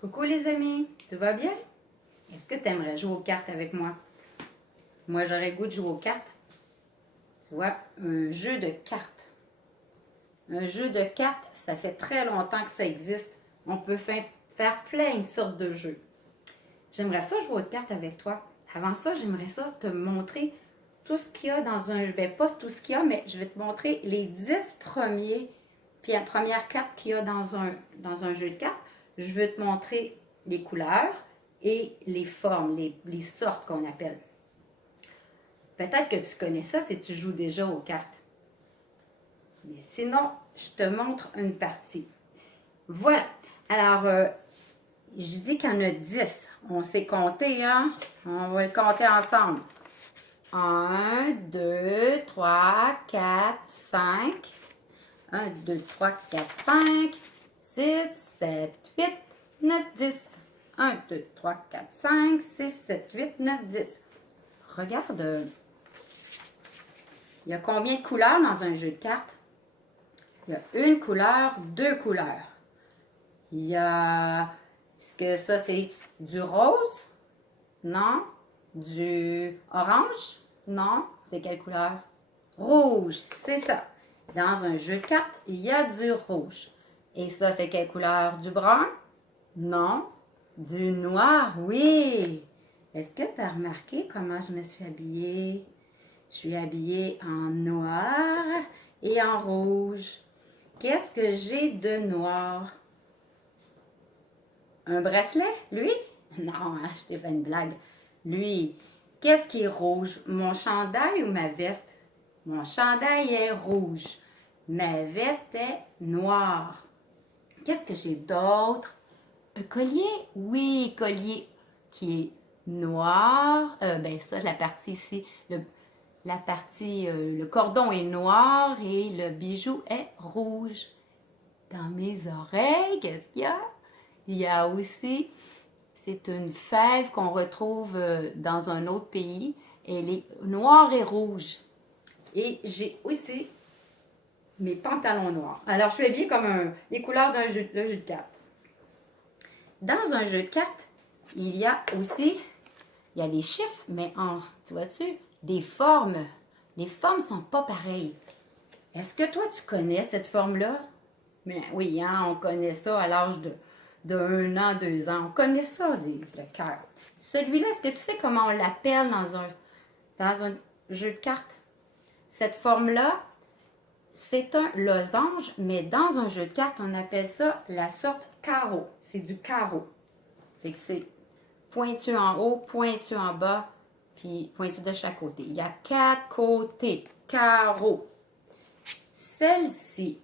Coucou les amis, tu vas bien? Est-ce que tu aimerais jouer aux cartes avec moi? Moi, j'aurais le goût de jouer aux cartes. Tu vois, un jeu de cartes. Un jeu de cartes, ça fait très longtemps que ça existe. On peut faire plein de sortes de jeux. J'aimerais ça jouer aux cartes avec toi. Avant ça, j'aimerais ça te montrer tout ce qu'il y a dans un jeu. Ben, pas tout ce qu'il y a, mais je vais te montrer les 10 premiers, puis la première carte qu'il y a dans un jeu de cartes. Je vais te montrer les couleurs et les formes, les sortes qu'on appelle. Peut-être que tu connais ça si tu joues déjà aux cartes. Mais sinon, je te montre une partie. Voilà. Alors, je dis qu'il y en a 10. On sait compter, hein? On va le compter ensemble. 1, 2, 3, 4, 5. 1, 2, 3, 4, 5, 6, 7, 8, 9, 10. 1, 2, 3, 4, 5, 6, 7, 8, 9, 10. Regarde, il y a combien de couleurs dans un jeu de cartes? Il y a une couleur, deux couleurs. Il y a... Est-ce que ça, c'est du rose? Non. Du orange? Non. C'est quelle couleur? Rouge, c'est ça. Dans un jeu de cartes, il y a du rouge. Et ça, c'est quelle couleur? Du brun? Non. Du noir? Oui. Est-ce que tu as remarqué comment je me suis habillée? Je suis habillée en noir et en rouge. Qu'est-ce que j'ai de noir? Un bracelet, lui? Non, hein, je t'ai fait une blague. Lui, qu'est-ce qui est rouge? Mon chandail ou ma veste? Mon chandail est rouge. Ma veste est noire. Qu'est-ce que j'ai d'autre? Un collier? Oui, collier qui est noir. Ben ça, la partie ici, le cordon est noir et le bijou est rouge. Dans mes oreilles, qu'est-ce qu'il y a? Il y a aussi, c'est une fève qu'on retrouve dans un autre pays. Elle est noire et rouge. Et j'ai aussi mes pantalons noirs. Alors, je suis habillée comme les couleurs d'un jeu de cartes. Dans un jeu de cartes, il y a aussi, il y a des chiffres, mais tu vois-tu, des formes. Les formes ne sont pas pareilles. Est-ce que toi, tu connais cette forme-là? Mais oui, hein, on connaît ça à l'âge de 1 an, 2 ans. On connaît ça, le cœur. Celui-là, est-ce que tu sais comment on l'appelle dans un jeu de cartes? Cette forme-là, c'est un losange, mais dans un jeu de cartes, on appelle ça la sorte carreau. C'est du carreau. Fait que c'est pointu en haut, pointu en bas, puis pointu de chaque côté. Il y a 4 côtés. Carreau. Celle-ci,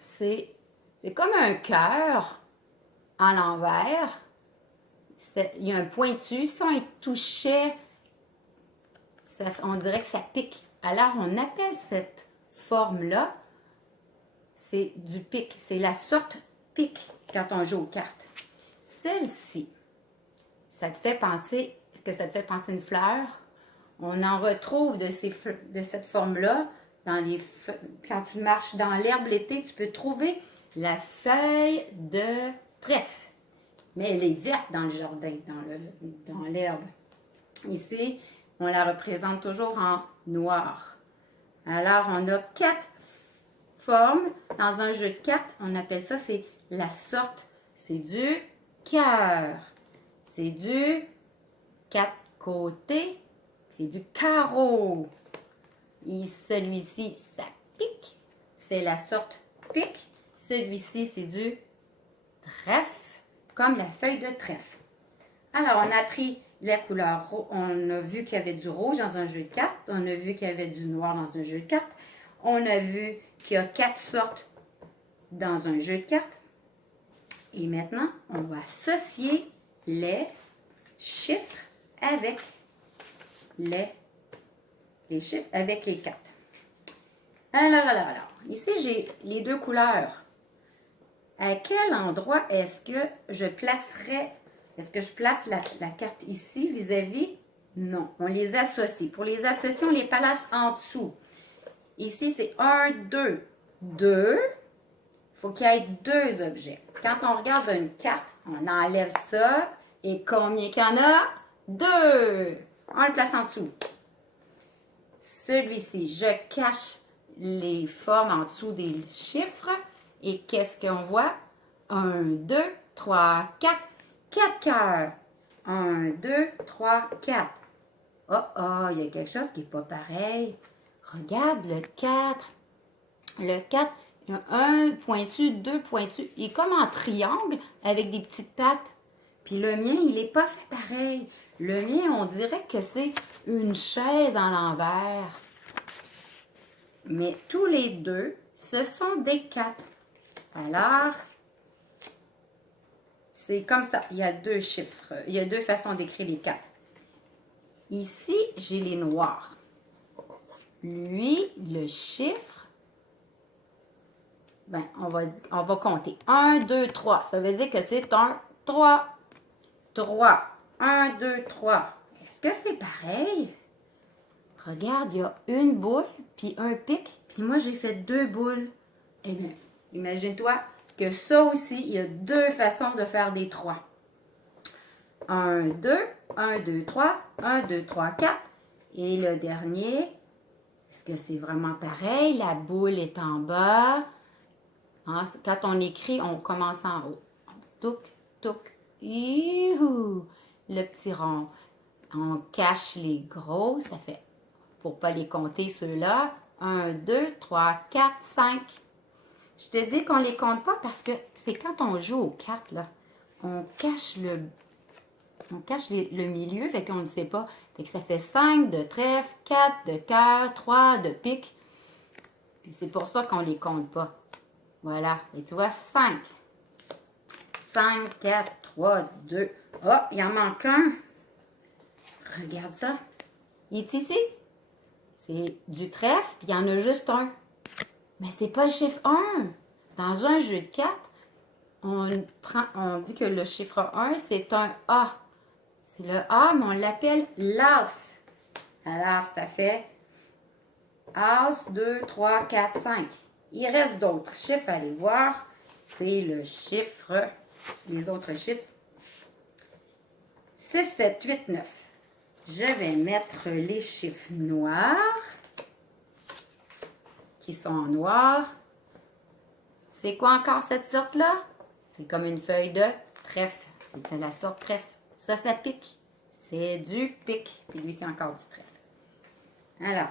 c'est comme un cœur en l'envers. Il y a un pointu. Si on touchait, on dirait que ça pique. Alors, on appelle cette forme-là, c'est du pic. C'est la sorte pic quand on joue aux cartes. Celle-ci, ça te fait penser, est-ce que ça te fait penser une fleur? On en retrouve de cette forme-là. Quand tu marches dans l'herbe l'été, tu peux trouver la feuille de trèfle. Mais elle est verte dans le jardin, dans l'herbe. Ici, on la représente toujours en noir. Alors, on a 4 formes dans un jeu de cartes. On appelle ça, c'est la sorte. C'est du cœur. C'est du 4 côtés. C'est du carreau. Et celui-ci, ça pique. C'est la sorte pique. Celui-ci, c'est du trèfle, comme la feuille de trèfle. Alors, on a pris la couleur, on a vu qu'il y avait du rouge dans un jeu de cartes, on a vu qu'il y avait du noir dans un jeu de cartes, on a vu qu'il y a 4 sortes dans un jeu de cartes. Et maintenant, on va associer les chiffres avec les chiffres avec les cartes. Alors. Ici, j'ai les 2 couleurs. À quel endroit est-ce que je placerais... Est-ce que je place la carte ici vis-à-vis? Non, on les associe. Pour les associer, on les place en dessous. Ici, c'est 1, 2. 2 il faut qu'il y ait deux objets. Quand on regarde une carte, on enlève ça. Et combien qu'il y en a? Deux. On le place en dessous. Celui-ci, je cache les formes en dessous des chiffres. Et qu'est-ce qu'on voit? 1, 2, 3, 4. 4 cœurs. 1, 2, 3, 4. Oh, oh, il y a quelque chose qui n'est pas pareil. Regarde le 4. Le 4, il y a un pointu, deux pointus. Il est comme en triangle avec des petites pattes. Puis le mien, il n'est pas fait pareil. Le mien, on dirait que c'est une chaise en l'envers. Mais tous les deux, ce sont des 4. Alors, c'est comme ça. Il y a deux chiffres. Il y a deux façons d'écrire les 4. Ici, j'ai les noirs. Lui, le chiffre, ben, on va compter. 1, 2, 3. Ça veut dire que c'est un 3. 3. 1, 2, 3. Est-ce que c'est pareil? Regarde, il y a une boule, puis un pic, puis moi, j'ai fait deux boules. Eh bien, imagine-toi que ça aussi, il y a deux façons de faire des 3. 1, 2, 1, 2, 3, 1, 2, 3, 4. Et le dernier, est-ce que c'est vraiment pareil? La boule est en bas. Hein, quand on écrit, on commence en haut. Touc, touc, youhou! Le petit rond. On cache les gros, ça fait, pour ne pas les compter ceux-là, 1, 2, 3, 4, 5. Je te dis qu'on ne les compte pas parce que c'est quand on joue aux cartes, là, on cache le milieu, fait qu'on ne sait pas. Fait que ça fait 5 de trèfle, 4 de cœur, 3 de pique. C'est pour ça qu'on ne les compte pas. Voilà. Et tu vois, 5. 5, 4, 3, 2. Oh, il en manque un. Regarde ça. Il est ici. C'est du trèfle, puis il y en a juste un. Mais c'est pas le chiffre 1. Dans un jeu de 4, on dit que le chiffre 1, c'est un A. C'est le A, mais on l'appelle l'As. Alors, ça fait As, 2, 3, 4, 5. Il reste d'autres chiffres à aller voir. C'est le chiffre, les autres chiffres. 6, 7, 8, 9. Je vais mettre les chiffres noirs, qui sont en noir. C'est quoi encore cette sorte-là? C'est comme une feuille de trèfle. C'est de la sorte trèfle. Ça pique. C'est du pic. Puis lui, c'est encore du trèfle. Alors.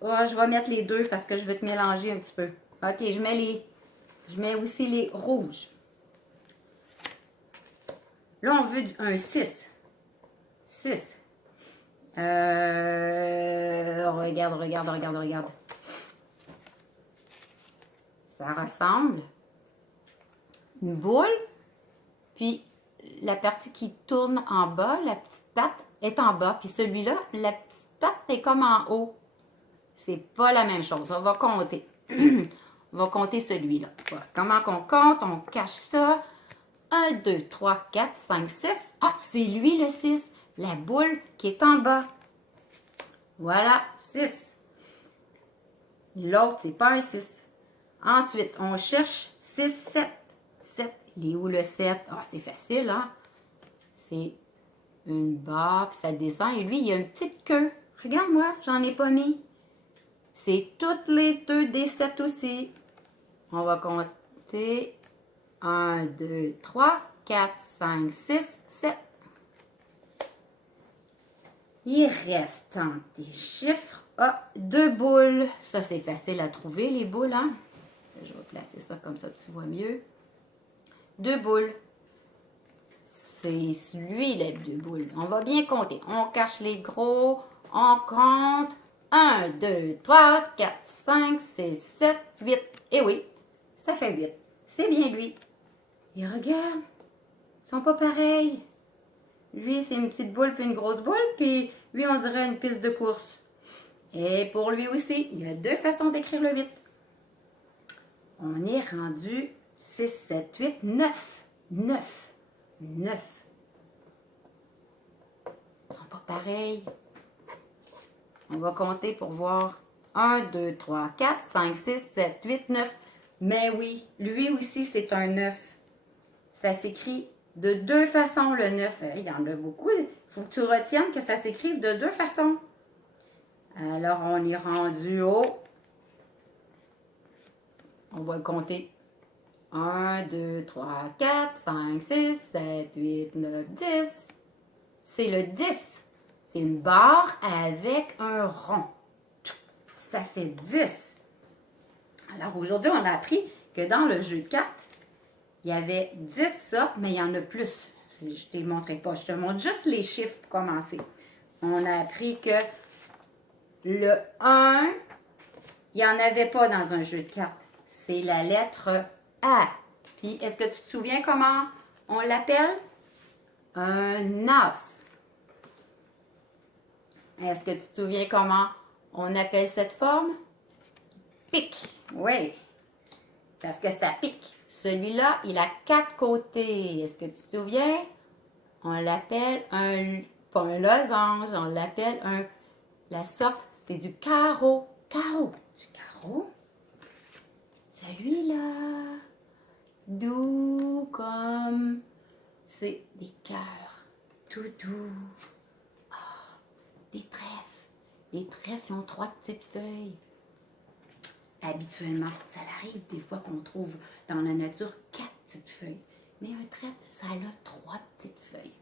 Oh, je vais mettre les deux parce que je veux te mélanger un petit peu. OK, je mets aussi les rouges. Là, on veut un 6. 6. Regarde. Ça ressemble. Une boule. Puis, la partie qui tourne en bas, la petite patte, est en bas. Puis celui-là, la petite patte est comme en haut. C'est pas la même chose. On va compter. On va compter celui-là. Voilà. Comment qu'on compte? On cache ça. 1, 2, 3, 4, 5, 6. Ah, c'est lui le 6. La boule qui est en bas. Voilà, 6. L'autre, c'est pas un 6. Ensuite, on cherche 6, 7. 7. Il est où le 7? Ah, c'est facile, hein? C'est une barre, puis ça descend. Et lui, il y a une petite queue. Regarde-moi, j'en ai pas mis. C'est toutes les deux des 7 aussi. On va compter 1, 2, 3, 4, 5, 6, 7. Il reste entre des chiffres. Ah, 2 boules. Ça, c'est facile à trouver, les boules, hein? Je vais placer ça comme ça, tu vois mieux. 2 boules. C'est lui, les 2 boules. On va bien compter. On cache les gros. On compte. 1, 2, 3, 4, 5, 6, 7, 8. Et oui, ça fait 8. C'est bien lui. Et regarde, ils sont pas pareils. Lui, c'est une petite boule puis une grosse boule, puis lui, on dirait une piste de course. Et pour lui aussi, il y a 2 façons d'écrire le 8. On est rendu 6, 7, 8, 9. 9. 9. Ils sont pas pareils. On va compter pour voir 1, 2, 3, 4, 5, 6, 7, 8, 9. Mais oui, lui aussi, c'est un 9. Ça s'écrit de deux façons, le 9. Il y en a beaucoup. Il faut que tu retiennes que ça s'écrive de deux façons. Alors, on est rendu au... On va le compter. 1, 2, 3, 4, 5, 6, 7, 8, 9, 10. C'est le 10. C'est une barre avec un rond. Ça fait 10. Alors aujourd'hui, on a appris que dans le jeu de cartes, il y avait 10 sortes, mais il y en a plus. Je ne te les montrerai pas. Je te montre juste les chiffres pour commencer. On a appris que le 1, il n'y en avait pas dans un jeu de cartes. C'est la lettre A. Puis, est-ce que tu te souviens comment on l'appelle? Un as. Est-ce que tu te souviens comment on appelle cette forme? Pique. Oui. Parce que ça pique. Celui-là, il a 4 côtés. Est-ce que tu te souviens? On l'appelle pas un losange, on l'appelle la sorte, c'est du carreau. Carreau. Du carreau. Celui-là, doux comme, c'est des cœurs, tout doux. Ah, des trèfles. Les trèfles, ils ont 3 petites feuilles. Habituellement, ça arrive des fois qu'on trouve dans la nature 4 petites feuilles. Mais un trèfle, ça a 3 petites feuilles.